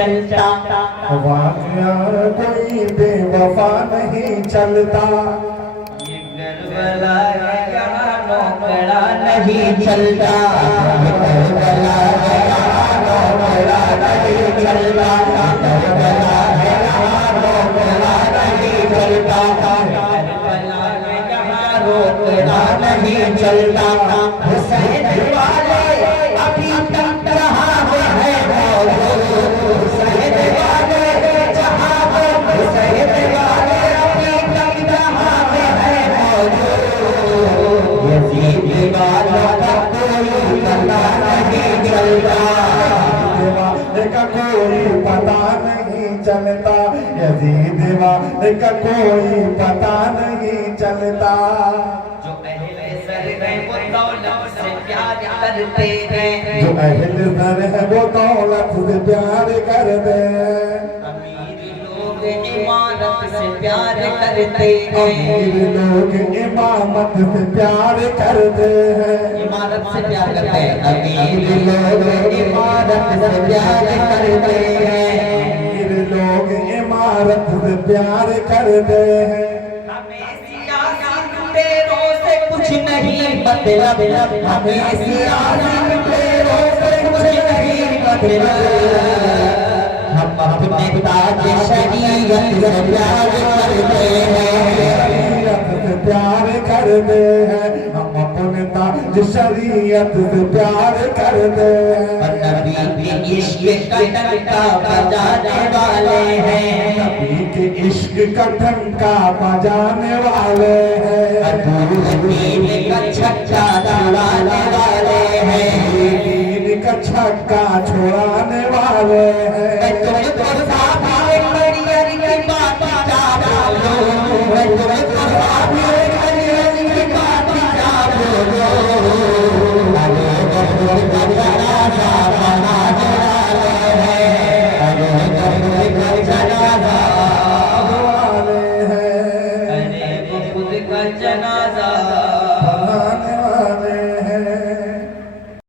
चलता, वाक़या कोई बेवफा नहीं चलता। ये करबला यहाँ नौकड़ा नहीं चलता, ये करबला यहाँ नौकड़ा नहीं चलता, करबला यहाँ नौकड़ा नहीं चलता, करबला यहाँ रोकड़ा नहीं चलता। हुसैन वाले अभी तक कहाँ है मौजूद, हुसैन वाले जहाँ पे, हुसैन वाले अभी तक कहाँ है मौजूद। यजीद वालों का कोई पता नहीं चलता, वाले का कोई पता नहीं चलता, यजीद वाले का कोई पता नहीं चलता। जो अहले सर है वो दौलत से प्यार करते हैं, जो अहले सर है वो दौलत से प्यार करते हैं। अमीर लोग इमारत से प्यार करते हैं, अमीर लोग इमामत से प्यार करते हैं। इमारत से प्यार करते हैं, अमीर लोग इमारत से प्यार करते हैं, अमीर लोग इमारत से प्यार करते हैं। हमें सियासी लुटेरों से कुछ नहीं मतलब, हमें सियासी लुटेरों से कुछ नहीं मतलब। हम अपने ताज शरीयत से प्यार करते हैं, शरीयत से प्यार करते हैं। हम अपने ताज शरीयत से प्यार करते हैं। नबी के इश्क का डंका बजाने वाले हैं, नबी के इश्क का डंका बजाने वाले हैं। दीन का छक्का छुड़ाने वाले हैं, दीन का छक्का छुड़ाने वाले हैं। तुमको सामने करियर की बात क्या बोलो, मैं तुमको सामने करियर की बात क्या बोलो।